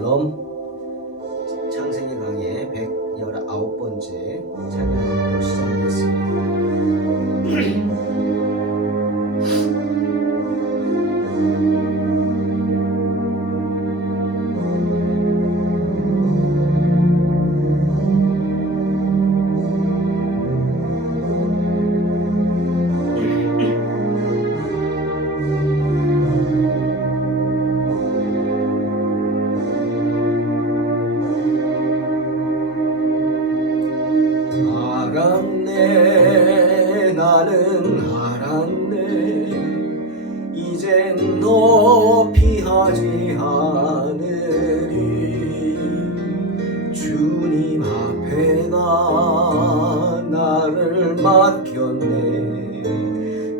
샬롬. 창세기 강의 119번째 찬양으로 시작하겠습니다. 알았네, 나는 알았네. 이젠 너 피하지 않으리. 주님 앞에가 나를 맡겼네.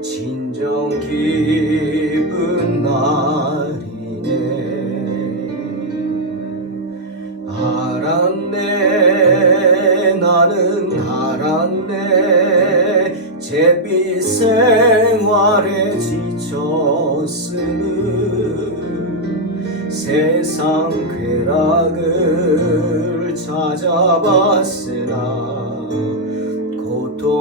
진정 기쁜 날이네. 알았네, 나는 알았네. 잿빛 생활에 지쳤음을 세상 쾌락을 찾아봤으나 고통뿐이었다네.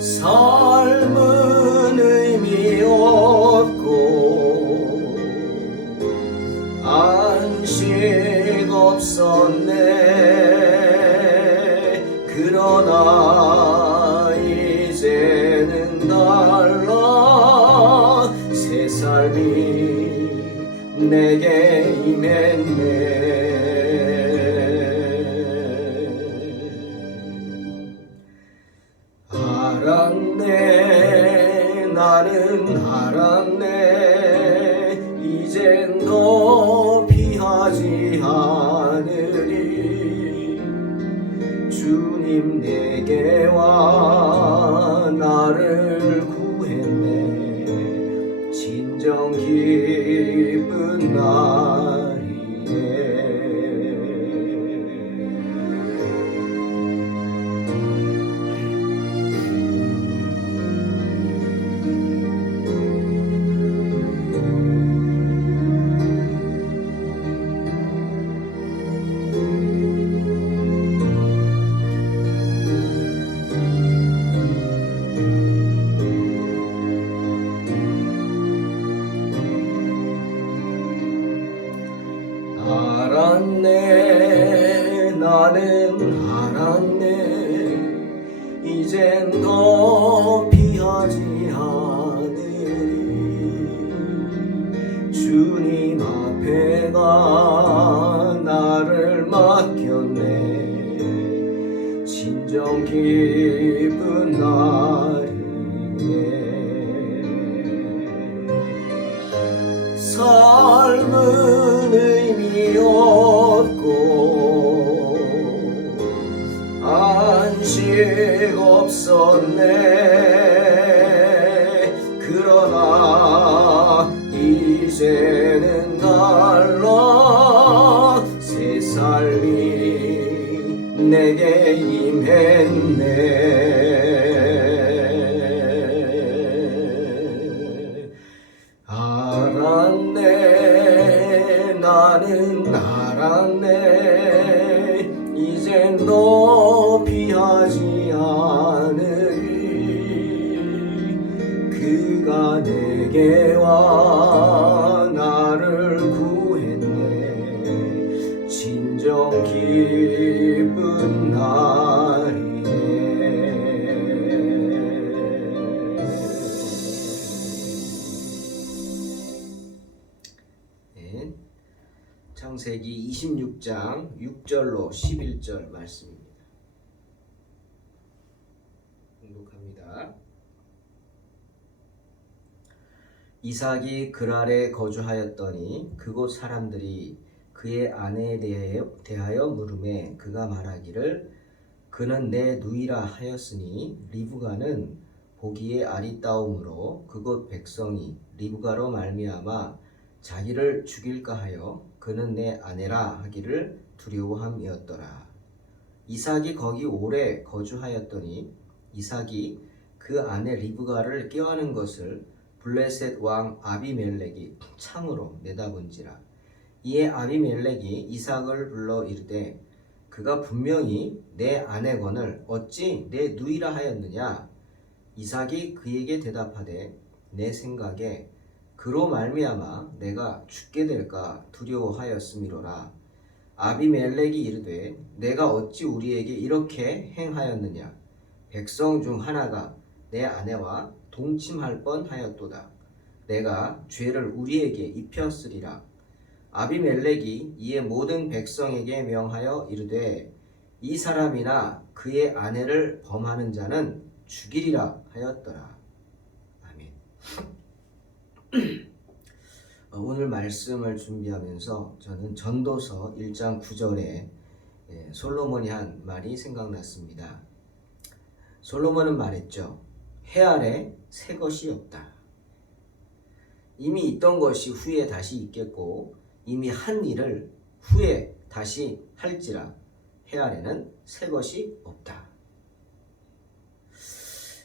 삶은 의미 없고 안식 없었네. 그러나 이제는 달라. 새 삶이 내게 임했네. 알았네, 나는 알았네. 이젠 너 피하지 않으리. 주님 내게 와 나를 구했네. 진정 기쁜 날이네. 알았네, 나는 알았네. 이젠 더 피하지 않으리. 주님 앞에가 나를 맡겼네. 진정 기쁜 날이네. 삶은 의미 없고 안식 없었네. 그러나 이제는 달라. 새 삶이 내게 임했네. 알았네, 나는 알았네. 이젠 너 피하지 않으리. 그가 내게 와 나를 구했네. 진정 기쁜 날이네. 창세기 26장 6절로 11절 말씀입니다. 공독합니다. 이삭이 그랄에 거주하였더니 그곳 사람들이 그의 아내에 대하여 물으매 그가 말하기를 그는 내 누이라 하였으니 리브가는 보기에 아리따움으로 그곳 백성이 리브가로 말미암아 자기를 죽일까 하여 그는 내 아내라 하기를 두려워함이었더라. 이삭이 거기 오래 거주하였더니 이삭이 그 아내 리브가를 껴안은 것을 블레셋 왕 아비멜렉이 창으로 내다본지라. 이에 아비멜렉이 이삭을 불러 이르되 그가 분명히 내 아내건을 어찌 내 누이라 하였느냐. 이삭이 그에게 대답하되 내 생각에 그로 말미암아 내가 죽게 될까 두려워하였음이로라. 아비멜렉이 이르되 내가 어찌 우리에게 이렇게 행하였느냐. 백성 중 하나가 내 아내와 동침할 뻔하였도다. 내가 죄를 우리에게 입혔으리라. 아비멜렉이 이에 모든 백성에게 명하여 이르되 이 사람이나 그의 아내를 범하는 자는 죽이리라 하였더라. 아멘. 오늘 말씀을 준비하면서 저는 전도서 1장 9절에 솔로몬이 한 말이 생각났습니다. 솔로몬은 말했죠. 해 아래 새 것이 없다. 이미 있던 것이 후에 다시 있겠고 이미 한 일을 후에 다시 할지라 해 아래는 새 것이 없다.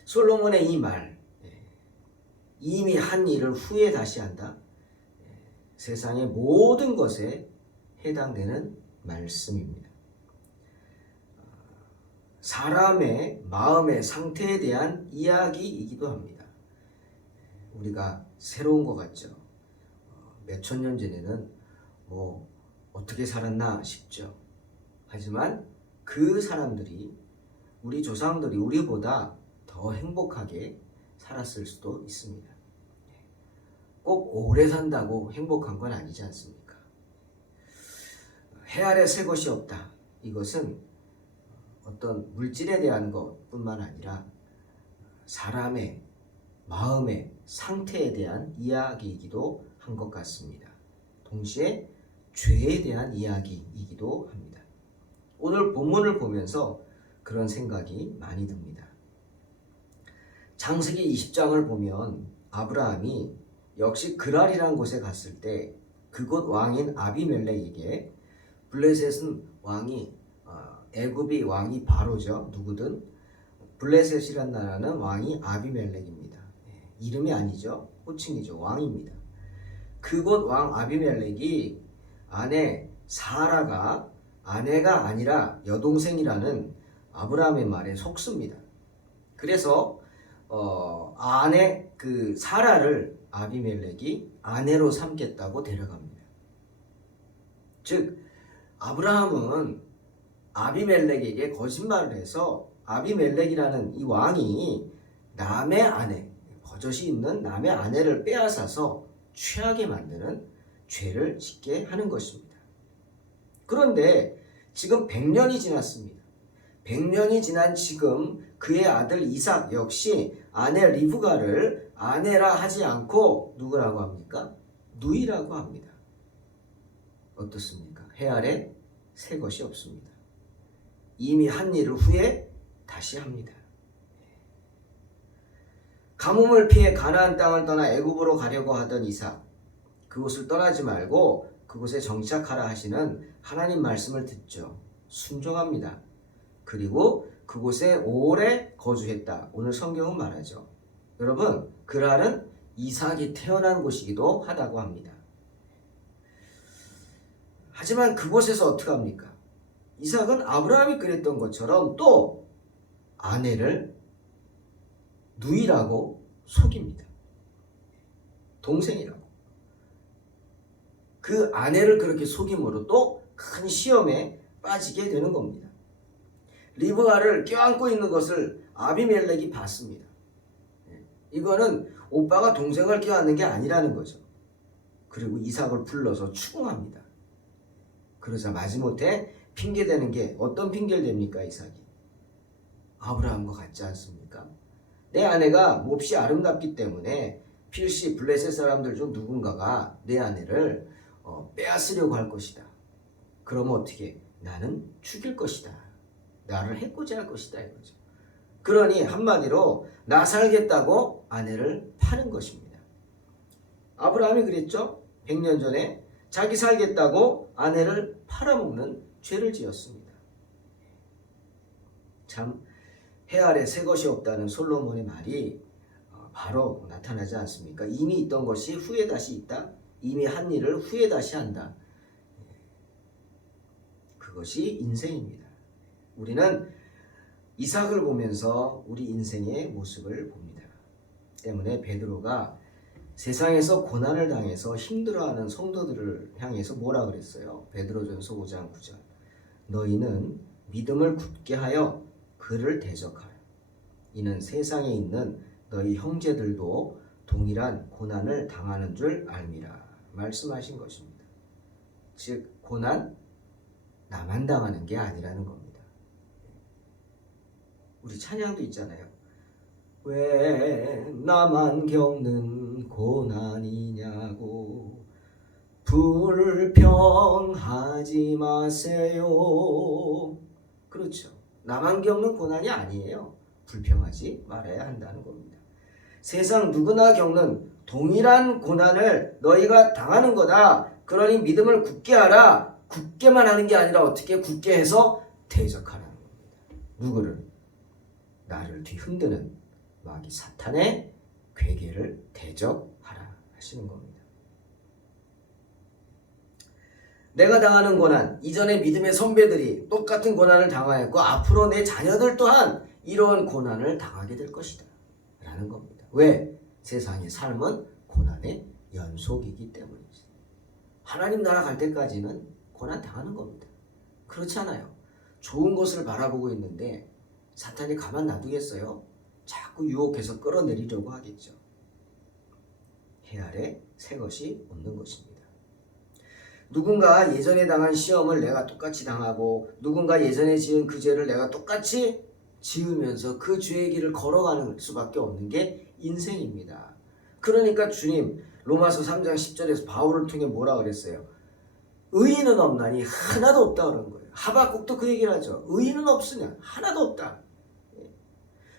솔로몬의 이 말, 이미 한 일을 후에 다시 한다. 세상의 모든 것에 해당되는 말씀입니다. 사람의 마음의 상태에 대한 이야기이기도 합니다. 우리가 새로운 것 같죠. 몇천 년 전에는 어떻게 살았나 싶죠. 하지만 그 사람들이 우리 조상들이 우리보다 더 행복하게 살았을 수도 있습니다. 꼭 오래 산다고 행복한 건 아니지 않습니까? 해 아래 새 것이 없다. 이것은 어떤 물질에 대한 것뿐만 아니라 사람의 마음의 상태에 대한 이야기이기도 한 것 같습니다. 동시에 죄에 대한 이야기이기도 합니다. 오늘 본문을 보면서 그런 생각이 많이 듭니다. 창세기 20장을 보면 아브라함이 역시 그랄이라는 곳에 갔을 때 그곳 왕인 아비멜렉에게 블레셋은 왕이 애굽이 왕이 바로죠. 누구든 블레셋이란 나라는 왕이 아비멜렉입니다. 이름이 아니죠. 호칭이죠. 왕입니다. 그곳 왕 아비멜렉이 아내 사라가 아내가 아니라 여동생이라는 아브라함의 말에 속습니다. 그래서 아내 그 사라를 아비멜렉이 아내로 삼겠다고 데려갑니다. 즉 아브라함은 아비멜렉에게 거짓말을 해서 아비멜렉이라는 이 왕이 남의 아내, 버젓이 있는 남의 아내를 빼앗아서 취하게 만드는 죄를 짓게 하는 것입니다. 그런데 지금 100년이 지났습니다. 100년이 지난 지금 그의 아들 이삭 역시 아내 리브가를 아내라 하지 않고 누구라고 합니까? 누이라고 합니다. 어떻습니까? 해 아래 새 것이 없습니다. 이미 한 일을 후에 다시 합니다. 가뭄을 피해 가나안 땅을 떠나 애굽으로 가려고 하던 이삭, 그곳을 떠나지 말고 그곳에 정착하라 하시는 하나님 말씀을 듣죠. 순종합니다. 그리고 그곳에 오래 거주했다. 오늘 성경은 말하죠. 여러분, 그랄은 이삭이 태어난 곳이기도 하다고 합니다. 하지만 그곳에서 어떻게 합니까? 이삭은 아브라함이 그랬던 것처럼 또 아내를 누이라고 속입니다. 동생이라고. 그 아내를 그렇게 속임으로 또 큰 시험에 빠지게 되는 겁니다. 리브가를 껴안고 있는 것을 아비멜렉이 봤습니다. 이거는 오빠가 동생을 껴안는 게 아니라는 거죠. 그리고 이삭을 불러서 추궁합니다. 그러자 마지못해 핑계대는 게 어떤 핑계를 댑니까? 이삭이 아브라함과 같지 않습니까? 내 아내가 몹시 아름답기 때문에 필시 블레셋 사람들 중 누군가가 내 아내를 빼앗으려고 할 것이다. 그러면 어떻게? 나는 죽일 것이다. 나를 해코지할 것이다 이거죠. 그러니 한마디로 나 살겠다고 아내를 파는 것입니다. 아브라함이 그랬죠. 100년 전에 자기 살겠다고 아내를 팔아먹는 죄를 지었습니다. 참 해 아래 새 것이 없다는 솔로몬의 말이 바로 나타나지 않습니까? 이미 있던 것이 후에 다시 있다. 이미 한 일을 후에 다시 한다. 그것이 인생입니다. 우리는 이삭을 보면서 우리 인생의 모습을 봅니다. 때문에 베드로가 세상에서 고난을 당해서 힘들어하는 성도들을 향해서 뭐라 그랬어요? 베드로전서 5장 9절. 너희는 믿음을 굳게 하여 그를 대적하라. 이는 세상에 있는 너희 형제들도 동일한 고난을 당하는 줄 알미라. 말씀하신 것입니다. 즉 고난 나만 당하는 게 아니라는 겁니다. 우리 찬양도 있잖아요. 왜 나만 겪는 고난이냐고 불평하지 마세요. 그렇죠. 나만 겪는 고난이 아니에요. 불평하지 말아야 한다는 겁니다. 세상 누구나 겪는 동일한 고난을 너희가 당하는 거다. 그러니 믿음을 굳게 하라. 굳게만 하는 게 아니라 어떻게 굳게 해서 대적하라는 겁니다. 누구를? 나를 뒤흔드는 마귀 사탄의 괴계를 대적하라 하시는 겁니다. 내가 당하는 고난, 이전에 믿음의 선배들이 똑같은 고난을 당하였고 앞으로 내 자녀들 또한 이러한 고난을 당하게 될 것이다 라는 겁니다. 왜? 세상의 삶은 고난의 연속이기 때문이지. 하나님 나라 갈 때까지는 고난 당하는 겁니다. 그렇지 않아요? 좋은 것을 바라보고 있는데 사탄이 가만 놔두겠어요? 자꾸 유혹해서 끌어내리려고 하겠죠. 해 아래 새 것이 없는 것입니다. 누군가 예전에 당한 시험을 내가 똑같이 당하고 누군가 예전에 지은 그 죄를 내가 똑같이 지으면서 그 죄의 길을 걸어가는 수밖에 없는 게 인생입니다. 그러니까 주님 로마서 3장 10절에서 바울을 통해 뭐라 그랬어요? 의인은 없나니 하나도 없다 그런 거예요. 하박국도 그 얘기를 하죠. 의인은 없으냐? 하나도 없다.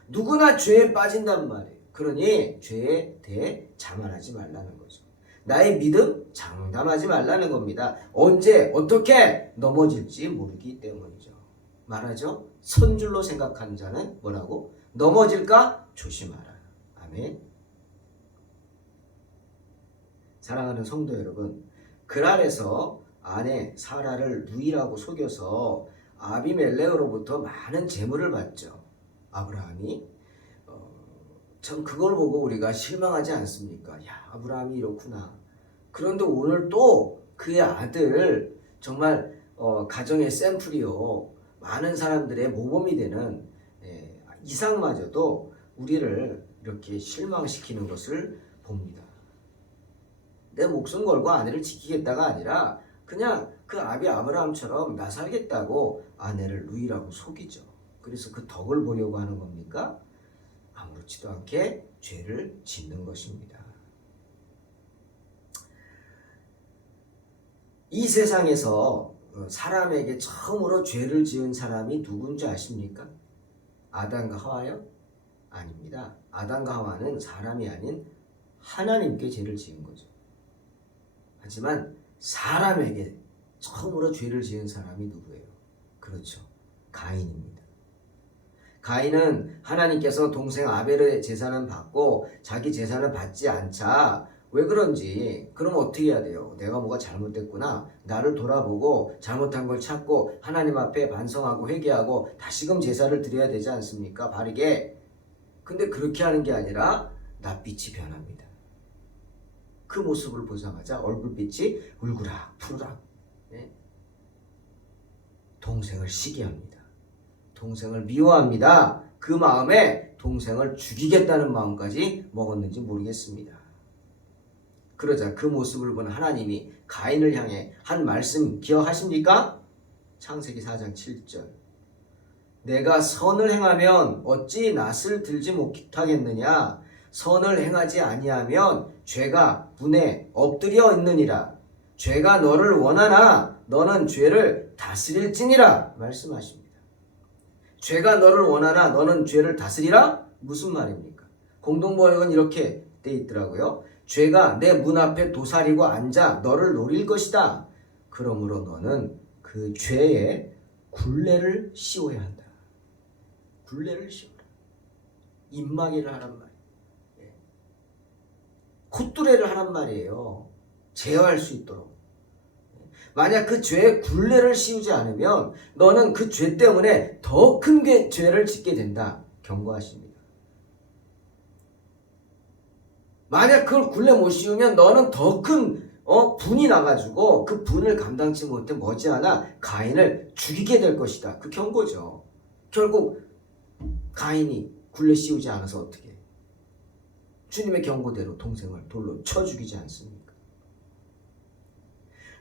누구나 죄에 빠진단 말이에요. 그러니 죄에 대해 자만하지 말라는 거죠. 나의 믿음 장담하지 말라는 겁니다. 언제 어떻게 넘어질지 모르기 때문이죠. 말하죠. 선줄로 생각하는 자는 뭐라고? 넘어질까 조심하라. 아멘. 사랑하는 성도 여러분, 그랄에서 아내 사라를 누이라고 속여서 아비멜렉으로부터 많은 재물을 받죠. 아브라함이 참 그걸 보고 우리가 실망하지 않습니까? 야, 아브라함이 이렇구나. 그런데 오늘 또 그의 아들 정말 가정의 샘플이요. 많은 사람들의 모범이 되는 이삭마저도 우리를 이렇게 실망시키는 것을 봅니다. 내 목숨 걸고 아내를 지키겠다가 아니라 그냥 그 아비 아브라함처럼 나 살겠다고 아내를 누이라고 속이죠. 그래서 그 덕을 보려고 하는 겁니까? 아무렇지도 않게 죄를 짓는 것입니다. 이 세상에서 사람에게 처음으로 죄를 지은 사람이 누군지 아십니까? 아담과 하와요? 아닙니다. 아담과 하와는 사람이 아닌 하나님께 죄를 지은 거죠. 하지만 사람에게 처음으로 죄를 지은 사람이 누구예요? 그렇죠. 가인입니다. 가인은 하나님께서 동생 아벨의 제사는 받고 자기 제사는 받지 않자 왜 그런지 그럼 어떻게 해야 돼요? 내가 뭐가 잘못됐구나. 나를 돌아보고 잘못한 걸 찾고 하나님 앞에 반성하고 회개하고 다시금 제사를 드려야 되지 않습니까? 바르게. 근데 그렇게 하는 게 아니라 낯빛이 변합니다. 그 모습을 보자마자 얼굴빛이 울그락 푸르락. 네? 동생을 시기합니다. 동생을 미워합니다. 그 마음에 동생을 죽이겠다는 마음까지 먹었는지 모르겠습니다. 그러자 그 모습을 본 하나님이 가인을 향해 한 말씀 기억하십니까? 창세기 4장 7절. 내가 선을 행하면 어찌 낯을 들지 못하겠느냐? 선을 행하지 아니하면 죄가 분에 엎드려 있느니라. 죄가 너를 원하나 너는 죄를 다스릴지니라 말씀하십니다. 죄가 너를 원하나 너는 죄를 다스리라? 무슨 말입니까? 공동번역은 이렇게 돼 있더라고요. 죄가 내 문 앞에 도사리고 앉아 너를 노릴 것이다. 그러므로 너는 그 죄에 굴레를 씌워야 한다. 굴레를 씌워라. 입마개를 하란 말이에요. 예. 콧뚜레를 하란 말이에요. 제어할 수 있도록. 만약 그 죄에 굴레를 씌우지 않으면 너는 그 죄 때문에 더 큰 죄를 짓게 된다. 경고하십니다. 만약 그걸 굴레 못 씌우면 너는 더 큰 분이 나가지고 그 분을 감당치 못해 머지않아 가인을 죽이게 될 것이다. 그 경고죠. 결국 가인이 굴레 씌우지 않아서 어떻게 해? 주님의 경고대로 동생을 돌로 쳐 죽이지 않습니까?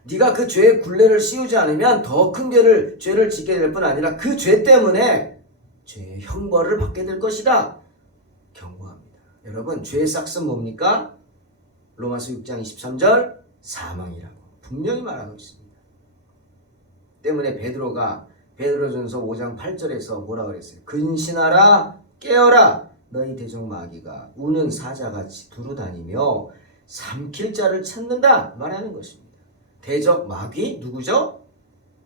네가 그 죄의 굴레를 씌우지 않으면 더 큰 죄를 짓게 될 뿐 아니라 그 죄 때문에 죄의 형벌을 받게 될 것이다. 경고합니다. 여러분, 죄의 싹은 뭡니까? 로마서 6장 23절 사망이라고 분명히 말하고 있습니다. 때문에 베드로전서 5장 8절에서 뭐라 그랬어요? 근신하라 깨어라 너희 대적 마귀가 우는 사자같이 두루다니며 삼킬 자를 찾는다 말하는 것입니다. 대적 마귀 누구죠?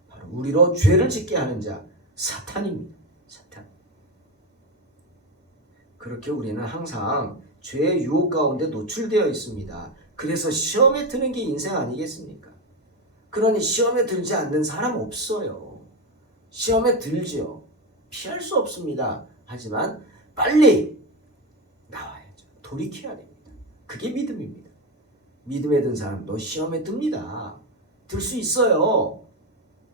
바로 우리로 죄를 짓게 하는 자 사탄입니다. 사탄. 그렇게 우리는 항상 죄의 유혹 가운데 노출되어 있습니다. 그래서 시험에 드는 게 인생 아니겠습니까? 그러니 시험에 들지 않는 사람 없어요. 시험에 들죠. 피할 수 없습니다. 하지만 빨리 나와야죠. 돌이켜야 됩니다. 그게 믿음입니다. 믿음에 든 사람도 시험에 듭니다. 들 수 있어요.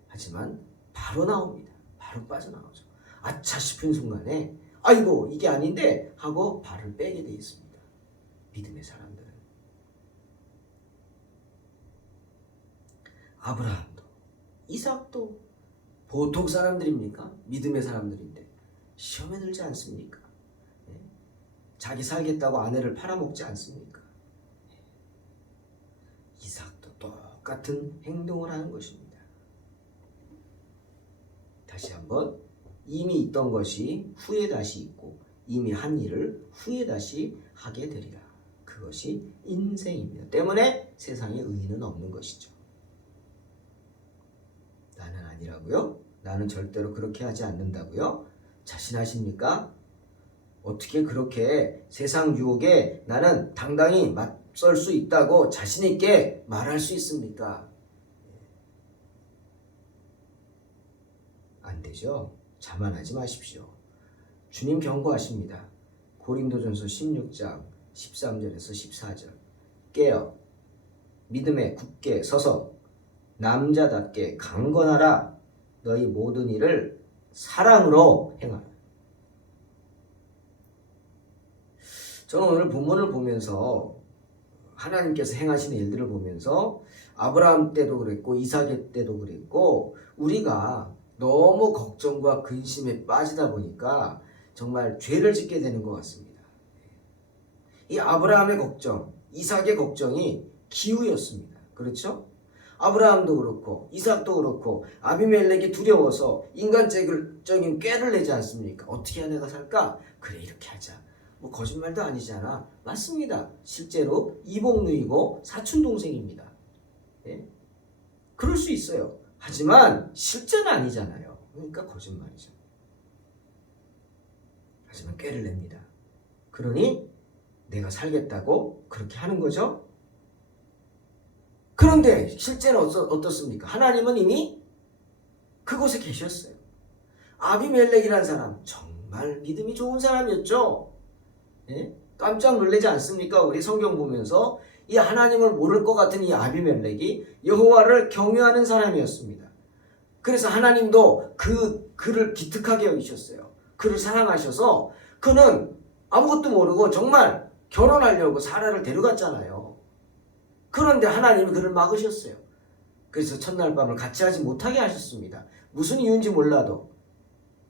하지만 바로 나옵니다. 바로 빠져나오죠. 아차 싶은 순간에 아이고 이게 아닌데 하고 발을 빼게 돼 있습니다. 믿음의 사람들은. 아브라함도 이삭도 보통 사람들입니까? 믿음의 사람들인데 시험에 들지 않습니까? 네? 자기 살겠다고 아내를 팔아먹지 않습니까? 네. 이삭도 똑같은 행동을 하는 것입니다. 다시 한번 이미 있던 것이 후에 다시 있고 이미 한 일을 후에 다시 하게 되리라. 그것이 인생입니다. 때문에 세상에 의인은 없는 것이죠. 나는 아니라고요? 나는 절대로 그렇게 하지 않는다고요? 자신하십니까? 어떻게 그렇게 세상 유혹에 나는 당당히 맞설 수 있다고 자신 있게 말할 수 있습니까? 안 되죠. 자만하지 마십시오. 주님 경고하십니다. 고린도전서 16장 13절에서 14절 깨어 믿음에 굳게 서서 남자답게 강건하라. 너희 모든 일을 사랑으로 행하라. 저는 오늘 본문을 보면서 하나님께서 행하시는 일들을 보면서 아브라함 때도 그랬고 이삭 때도 그랬고 우리가 너무 걱정과 근심에 빠지다 보니까 정말 죄를 짓게 되는 것 같습니다. 이 아브라함의 걱정, 이삭의 걱정이 기우였습니다. 그렇죠? 아브라함도 그렇고 이삭도 그렇고 아비멜렉이 두려워서 인간적인 꾀를 내지 않습니까? 어떻게 해야 내가 살까? 그래 이렇게 하자. 뭐 거짓말도 아니잖아. 맞습니다. 실제로 이복누이고 사촌동생입니다. 예? 그럴 수 있어요. 하지만 실제는 아니잖아요. 그러니까 거짓말이죠. 하지만 꾀를 냅니다. 그러니 내가 살겠다고 그렇게 하는 거죠. 그런데 실제는 어떻습니까? 하나님은 이미 그곳에 계셨어요. 아비멜렉이라는 사람 정말 믿음이 좋은 사람이었죠. 예? 깜짝 놀라지 않습니까? 우리 성경 보면서 이 하나님을 모를 것 같은 이 아비멜렉이 여호와를 경외하는 사람이었습니다. 그래서 하나님도 그를 기특하게 여기셨어요. 그를 사랑하셔서 그는 아무것도 모르고 정말 결혼하려고 사라를 데려갔잖아요. 그런데 하나님이 그를 막으셨어요. 그래서 첫날 밤을 같이 하지 못하게 하셨습니다. 무슨 이유인지 몰라도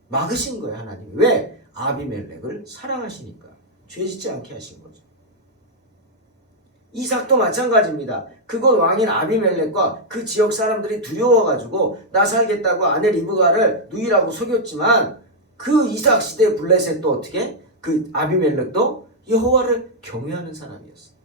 막으신 거예요, 하나님이. 왜? 아비멜렉을 사랑하시니까. 죄짓지 않게 하신 거죠. 이삭도 마찬가지입니다. 그곳 왕인 아비멜렉과 그 지역 사람들이 두려워가지고 나 살겠다고 아내 리브가를 누이라고 속였지만 그 이삭 시대 블레셋도 어떻게? 그 아비멜렉도 여호와를 경외하는 사람이었어요.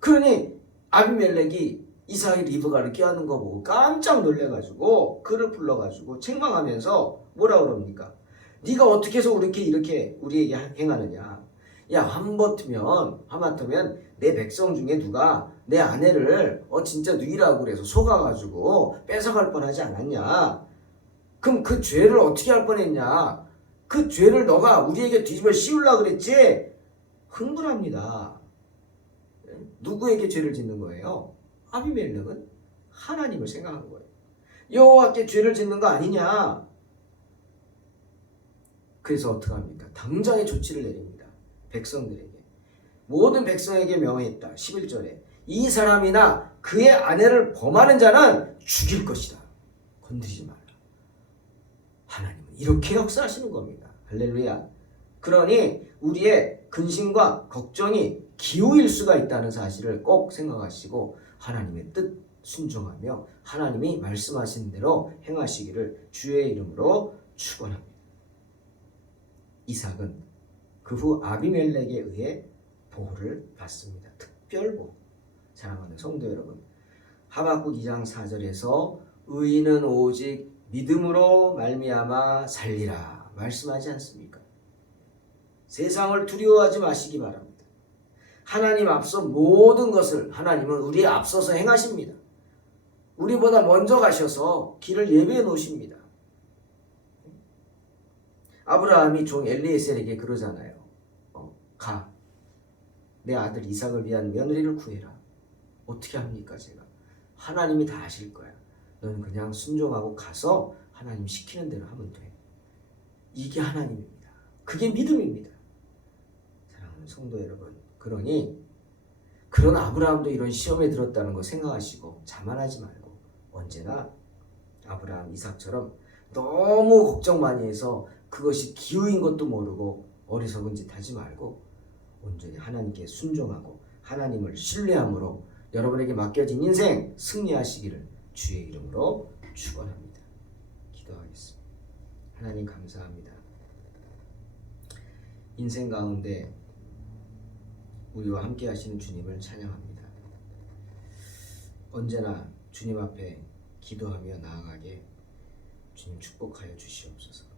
그러니 아비멜렉이 이삭이 리브가를 껴안는 거 보고 깜짝 놀래가지고 그를 불러가지고 책망하면서 뭐라 그럽니까? 네가 어떻게 해서 이렇게 우리에게 행하느냐. 야, 하마터면 내 백성 중에 누가 내 아내를 진짜 누이라고 그래서 속아가지고 뺏어갈 뻔하지 않았냐. 그럼 그 죄를 어떻게 할 뻔했냐. 그 죄를 너가 우리에게 뒤집어 씌우려고 그랬지. 흥분합니다. 누구에게 죄를 짓는 거예요? 아비멜렉은 하나님을 생각한 거예요. 여호와께 죄를 짓는 거 아니냐. 그래서 어떻게 합니까? 당장의 조치를 내립니다. 백성들에게. 모든 백성에게 명했다. 11절에 이 사람이나 그의 아내를 범하는 자는 죽일 것이다. 건드리지 말라. 하나님은 이렇게 역사하시는 겁니다. 할렐루야. 그러니 우리의 근심과 걱정이 기우일 수가 있다는 사실을 꼭 생각하시고 하나님의 뜻 순종하며 하나님이 말씀하신 대로 행하시기를 주의 이름으로 축원합니다. 이삭은 그 후 아비멜렉에 의해 보호를 받습니다. 특별보호. 사랑하는 성도 여러분, 하박국 2장 4절에서 의인은 오직 믿음으로 말미암아 살리라 말씀하지 않습니까? 세상을 두려워하지 마시기 바랍니다. 하나님 앞서 모든 것을 하나님은 우리에 앞서서 행하십니다. 우리보다 먼저 가셔서 길을 예비해 놓으십니다. 아브라함이 종 엘리에셀에게 그러잖아요. 가. 내 아들 이삭을 위한 며느리를 구해라. 어떻게 합니까 제가? 하나님이 다 하실 거야. 너는 그냥 순종하고 가서 하나님 시키는 대로 하면 돼. 이게 하나님입니다. 그게 믿음입니다. 사랑하는 성도 여러분, 그러니 그런 아브라함도 이런 시험에 들었다는 거 생각하시고 자만하지 말고 언제나 아브라함, 이삭처럼 너무 걱정 많이 해서 그것이 기우인 것도 모르고 어리석은 짓 하지 말고 온전히 하나님께 순종하고 하나님을 신뢰함으로 여러분에게 맡겨진 인생 승리하시기를 주의 이름으로 축원합니다. 기도하겠습니다. 하나님 감사합니다. 인생 가운데 우리와 함께 하시는 주님을 찬양합니다. 언제나 주님 앞에 기도하며 나아가게 주님 축복하여 주시옵소서.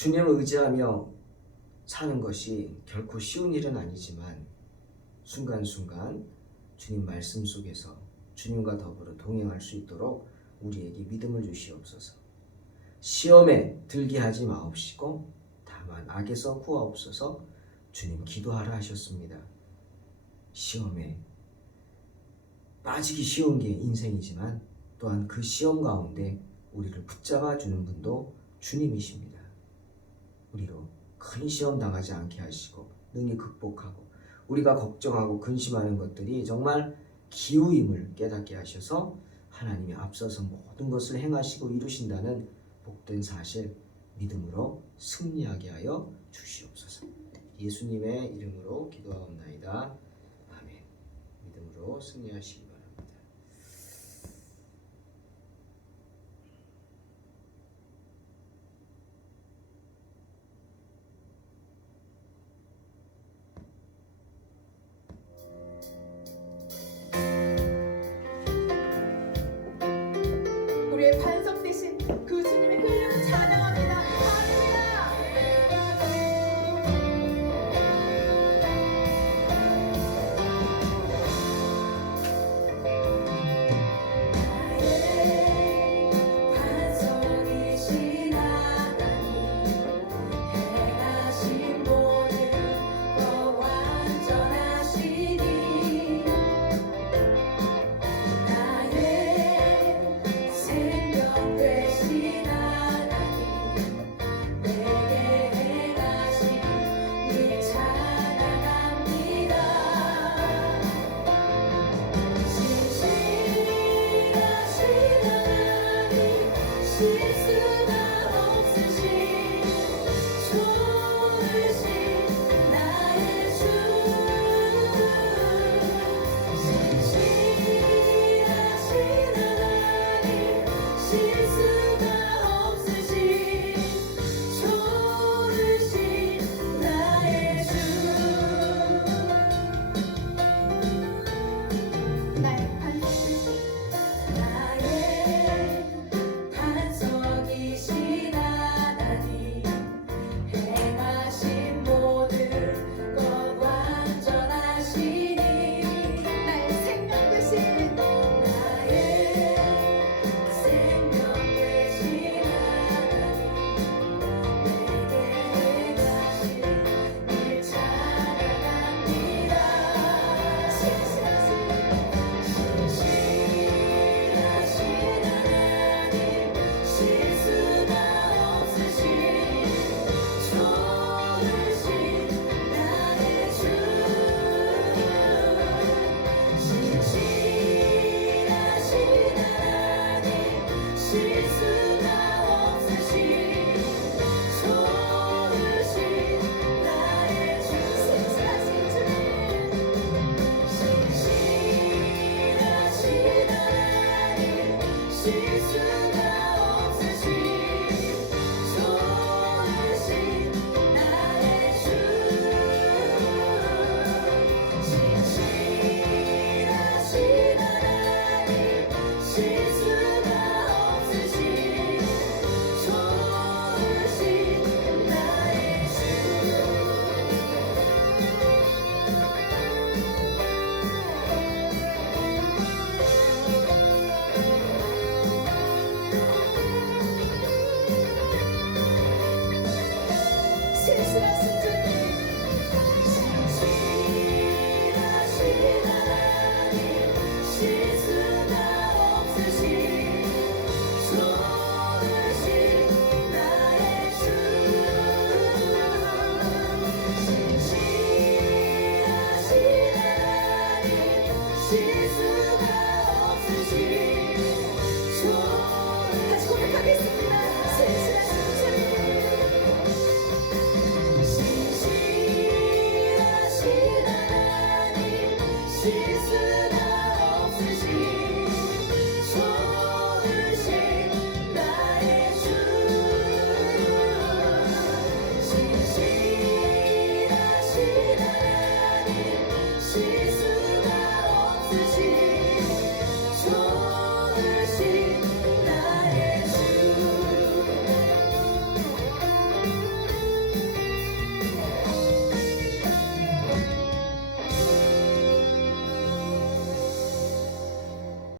주님을 의지하며 사는 것이 결코 쉬운 일은 아니지만 순간순간 주님 말씀 속에서 주님과 더불어 동행할 수 있도록 우리에게 믿음을 주시옵소서. 시험에 들게 하지 마옵시고 다만 악에서 구하옵소서. 주님 기도하라 하셨습니다. 시험에 빠지기 쉬운 게 인생이지만 또한 그 시험 가운데 우리를 붙잡아 주는 분도 주님이십니다. 우리로 큰 시험 당하지 않게 하시고 능히 극복하고 우리가 걱정하고 근심하는 것들이 정말 기우임을 깨닫게 하셔서 하나님이 앞서서 모든 것을 행하시고 이루신다는 복된 사실 믿음으로 승리하게 하여 주시옵소서. 예수님의 이름으로 기도하옵나이다. 아멘. 믿음으로 승리하시기